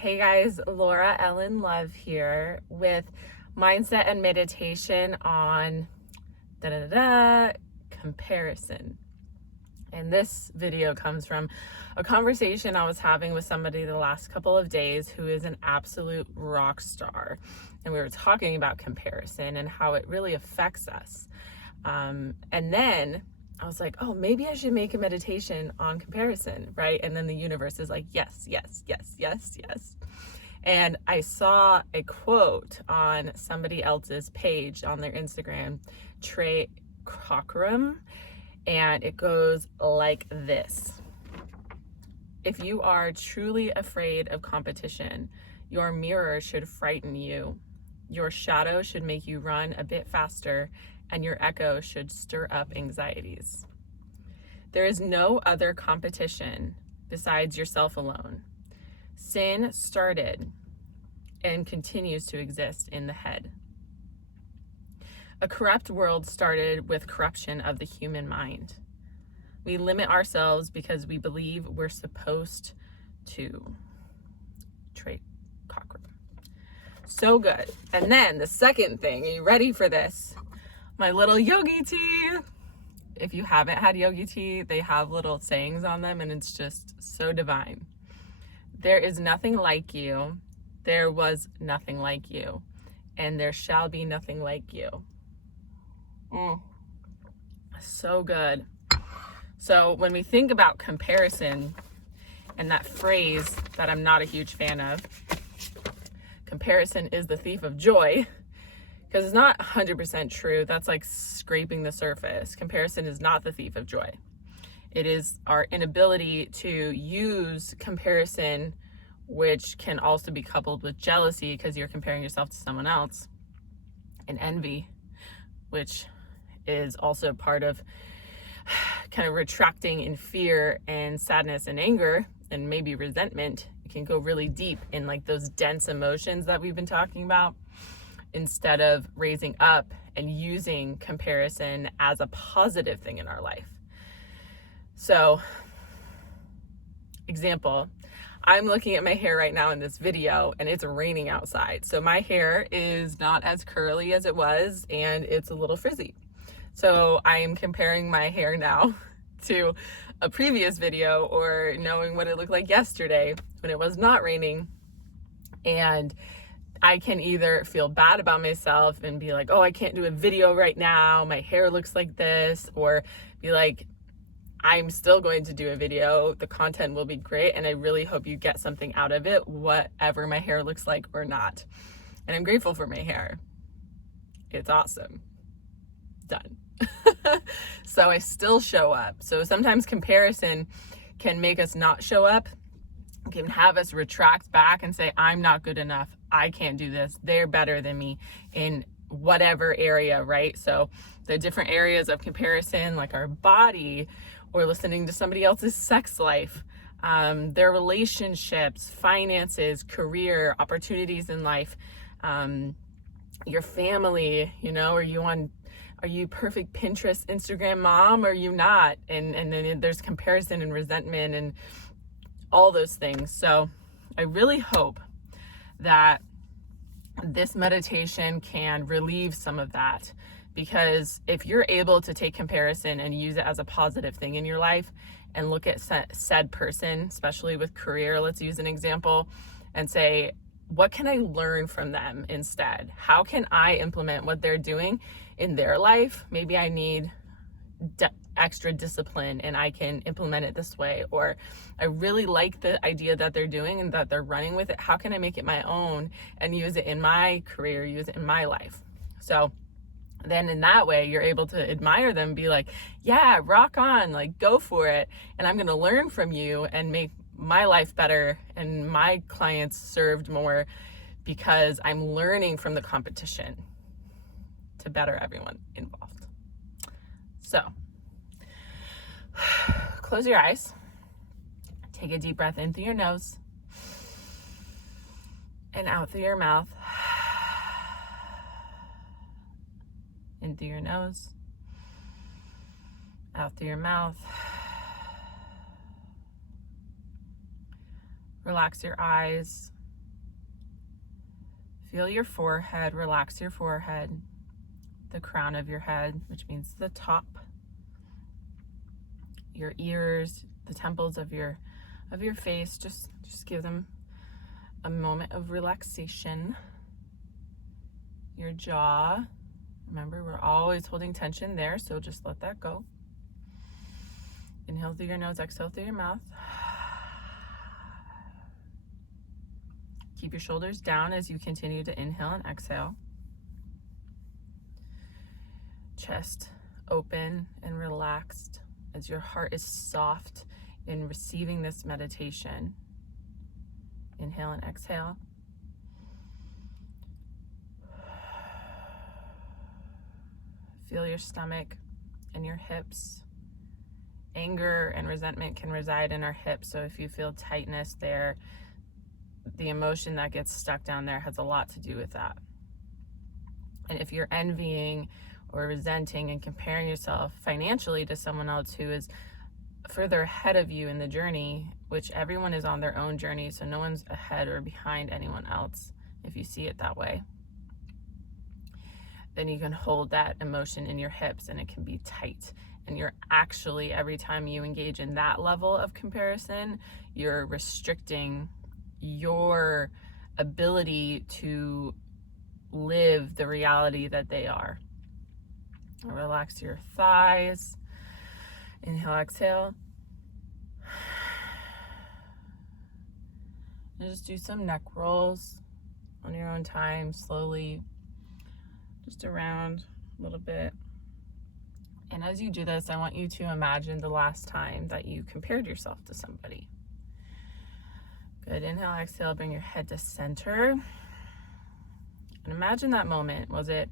Hey guys, Laura Ellen Love here with mindset and meditation on comparison. And this video comes from a conversation I was having with somebody the last couple of days who is an absolute rock star. And we were talking about comparison and how it really affects us. And then I was like, oh, maybe I should make a meditation on comparison, right? And then the universe is like, yes, yes, yes, yes, yes. And I saw a quote on somebody else's page on their Instagram, Trey Cockram, and it goes like this. If you are truly afraid of competition, your mirror should frighten you. Your shadow should make you run a bit faster, and your echo should stir up anxieties. There is no other competition besides yourself alone. Sin started and continues to exist in the head. A corrupt world started with corruption of the human mind. We limit ourselves because we believe we're supposed to. Trey Cockram. So good. And then the second thing, are you ready for this? My little yogi tea. If you haven't had yogi tea, they have little sayings on them and it's just so divine. There is nothing like you. There was nothing like you. And there shall be nothing like you. So good. So when we think about comparison and that phrase that I'm not a huge fan of, comparison is the thief of joy, because it's not 100% true. That's like scraping the surface. Comparison is not the thief of joy. It is our inability to use comparison, which can also be coupled with jealousy because you're comparing yourself to someone else, and envy, which is also part of kind of retracting in fear and sadness and anger and maybe resentment. It can go really deep in like those dense emotions that we've been talking about, instead of raising up and using comparison as a positive thing in our life. So, example, I'm looking at my hair right now in this video and it's raining outside. So my hair is not as curly as it was and it's a little frizzy. So I am comparing my hair now to a previous video or knowing what it looked like yesterday when it was not raining. And I can either feel bad about myself and be like, oh, I can't do a video right now. My hair looks like this. Or be like, I'm still going to do a video. The content will be great. And I really hope you get something out of it, whatever my hair looks like or not. And I'm grateful for my hair. It's awesome. Done. So I still show up. So sometimes comparison can make us not show up, can have us retract back and say, I'm not good enough. I can't do this. They're better than me in whatever area, right? So the different areas of comparison, like our body, or listening to somebody else's sex life, their relationships, finances, career, opportunities in life, your family, are you perfect Pinterest, Instagram mom, or are you not? And then there's comparison and resentment and all those things. So I really hope that this meditation can relieve some of that, because if you're able to take comparison and use it as a positive thing in your life and look at said person, especially with career, let's use an example, and say, what can I learn from them instead? How can I implement what they're doing in their life? Maybe I need extra discipline and I can implement it this way. Or I really like the idea that they're doing and that they're running with it. How can I make it my own and use it in my career, use it in my life? So then in that way, you're able to admire them, be like, yeah, rock on, like go for it. And I'm going to learn from you and make my life better and my clients served more because I'm learning from the competition to better everyone involved. So close your eyes, take a deep breath in through your nose and out through your mouth. In through your nose, out through your mouth. Relax your eyes. Feel your forehead, relax your forehead, the crown of your head, which means the top, your ears, the temples of your face. Just give them a moment of relaxation. Your jaw, remember, we're always holding tension there, so just let that go. Inhale through your nose, exhale through your mouth. Keep your shoulders down as you continue to inhale and exhale. Chest open and relaxed as your heart is soft in receiving this meditation. Inhale and exhale. Feel your stomach and your hips. Anger and resentment can reside in our hips, so if you feel tightness there, the emotion that gets stuck down there has a lot to do with that. And if you're envying or resenting and comparing yourself financially to someone else who is further ahead of you in the journey, which everyone is on their own journey, so no one's ahead or behind anyone else, if you see it that way, then you can hold that emotion in your hips and it can be tight. And you're actually, every time you engage in that level of comparison, you're restricting your ability to live the reality that they are. Relax your thighs. Inhale, exhale. And just do some neck rolls on your own time, slowly, just around a little bit. And as you do this, I want you to imagine the last time that you compared yourself to somebody. Good. Inhale, exhale, bring your head to center. And imagine that moment. Was it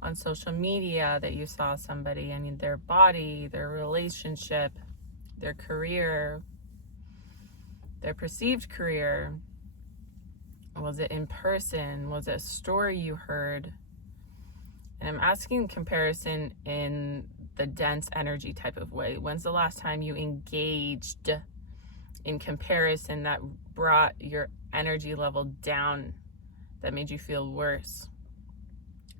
on social media that you saw somebody and their body, their relationship, their career, their perceived career? Was it in person? Was it a story you heard? And I'm asking comparison in the dense energy type of way. When's the last time you engaged in comparison that brought your energy level down, that made you feel worse?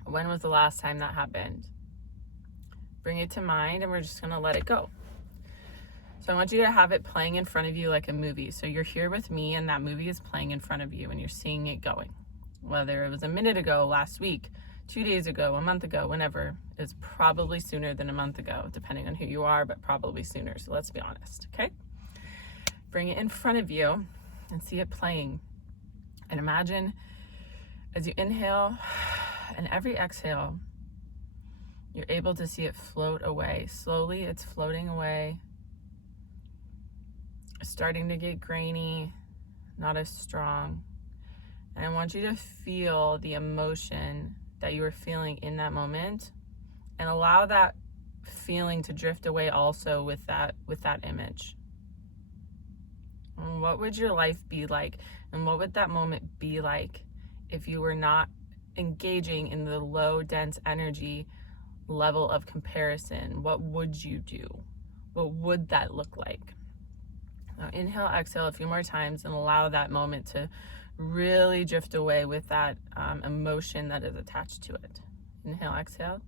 When was the last time that happened? Bring it to mind and we're just gonna let it go. So I want you to have it playing in front of you like a movie. So you're here with me and that movie is playing in front of you and you're seeing it going. Whether it was a minute ago, last week, 2 days ago, a month ago, whenever, is probably sooner than a month ago, depending on who you are, but probably sooner. So let's be honest, okay? Bring it in front of you and see it playing. And imagine as you inhale and every exhale, you're able to see it float away. Slowly, it's floating away. It's starting to get grainy, not as strong. And I want you to feel the emotion that you were feeling in that moment and allow that feeling to drift away also with that image. And what would your life be like? And what would that moment be like if you were not engaging in the low, dense energy level of comparison? What would you do? What would that look like? Now inhale, exhale a few more times and allow that moment to really drift away with that emotion that is attached to it. Inhale, exhale.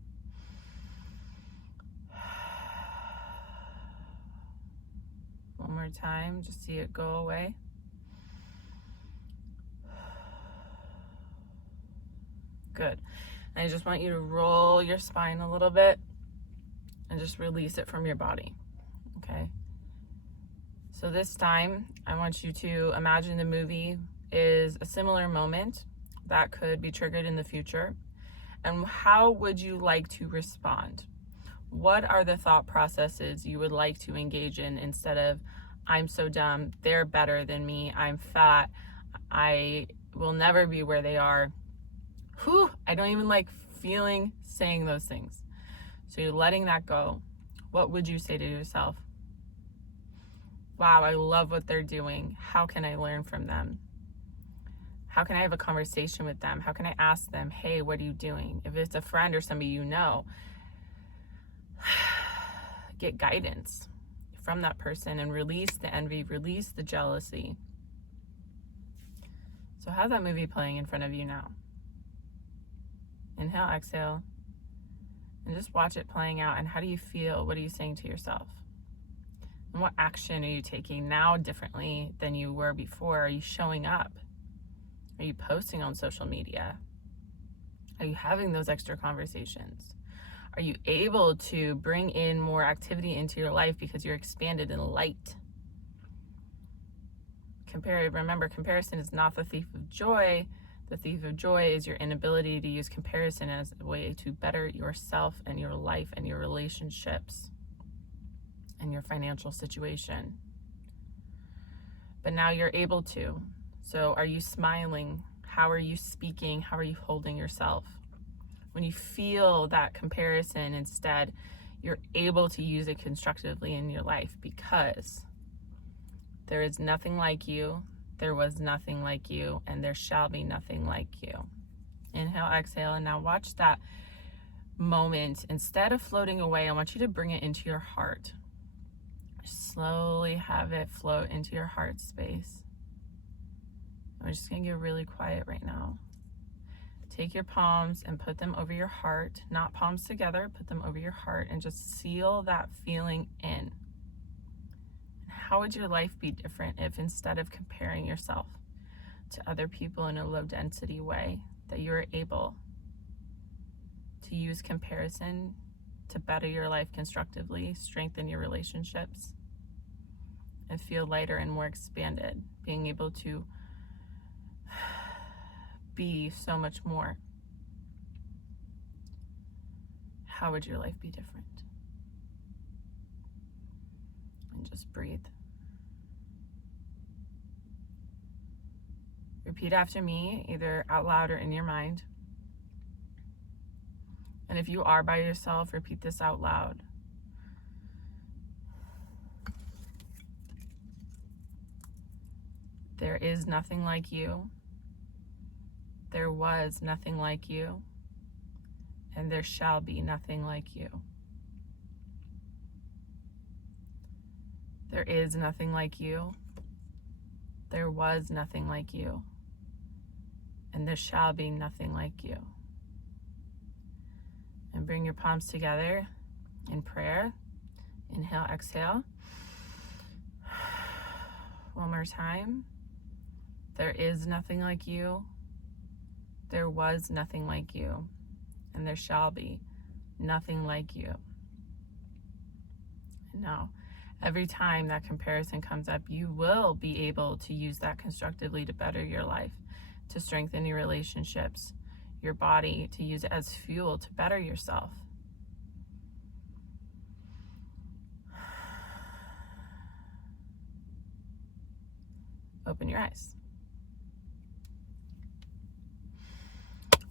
One more time, just see it go away. Good. And I just want you to roll your spine a little bit and just release it from your body, okay? So this time, I want you to imagine the movie is a similar moment that could be triggered in the future. And how would you like to respond? What are the thought processes you would like to engage in instead of, I'm so dumb, they're better than me, I'm fat, I will never be where they are. Whew, I don't even like saying those things. So you're letting that go. What would you say to yourself? Wow, I love what they're doing. How can I learn from them? How can I have a conversation with them? How can I ask them, hey, what are you doing? If it's a friend or somebody you know, get guidance from that person and release the envy, release the jealousy. So have that movie playing in front of you now. Inhale, exhale. And just watch it playing out. And how do you feel? What are you saying to yourself? And what action are you taking now differently than you were before? Are you showing up? Are you posting on social media? Are you having those extra conversations? Are you able to bring in more activity into your life because you're expanded in light? Remember, comparison is not the thief of joy. The thief of joy is your inability to use comparison as a way to better yourself and your life and your relationships and your financial situation. But now you're able to. So are you smiling? How are you speaking? How are you holding yourself? When you feel that comparison, instead, you're able to use it constructively in your life, because there is nothing like you, there was nothing like you, and there shall be nothing like you. Inhale, exhale, and now watch that moment. Instead of floating away, I want you to bring it into your heart. Slowly have it float into your heart space. We're just gonna get really quiet right now. Take your palms and put them over your heart, not palms together, put them over your heart, and just seal that feeling in. How would your life be different if, instead of comparing yourself to other people in a low density way, that you're able to use comparison to better your life constructively, strengthen your relationships, and feel lighter and more expanded, being able to be so much more? How would your life be different? And just breathe. Repeat after me, either out loud or in your mind. And if you are by yourself, repeat this out loud. There is nothing like you. There was nothing like you. And there shall be nothing like you. There is nothing like you. There was nothing like you. And there shall be nothing like you. And bring your palms together in prayer. Inhale, exhale. One more time. There is nothing like you. There was nothing like you. And there shall be nothing like you. And now, every time that comparison comes up, you will be able to use that constructively to better your life, to strengthen your relationships, your body, to use it as fuel to better yourself. Open your eyes.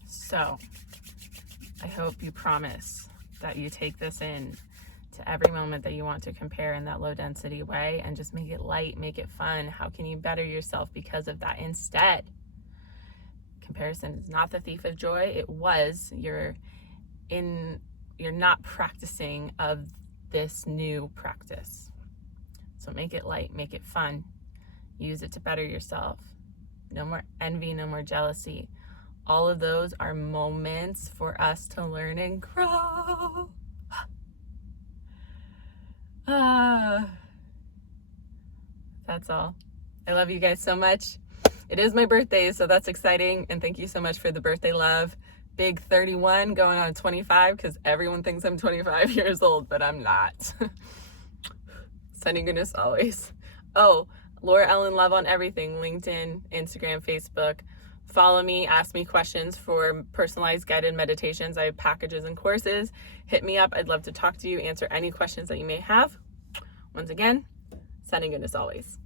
So, I hope you promise that you take this in to every moment that you want to compare in that low density way, and just make it light, make it fun. How can you better yourself because of that instead? Comparison is not the thief of joy. It was. You're not practicing of this new practice. So make it light, make it fun. Use it to better yourself. No more envy, no more jealousy. All of those are moments for us to learn and grow. That's all. I love you guys so much. It is my birthday, so that's exciting. And thank you so much for the birthday love. Big 31 going on 25, because everyone thinks I'm 25 years old, but I'm not. Sending goodness always. Oh, Laura Ellen Love on everything. LinkedIn, Instagram, Facebook. Follow me, ask me questions for personalized guided meditations. I have packages and courses. Hit me up. I'd love to talk to you, answer any questions that you may have. Once again, sending goodness always.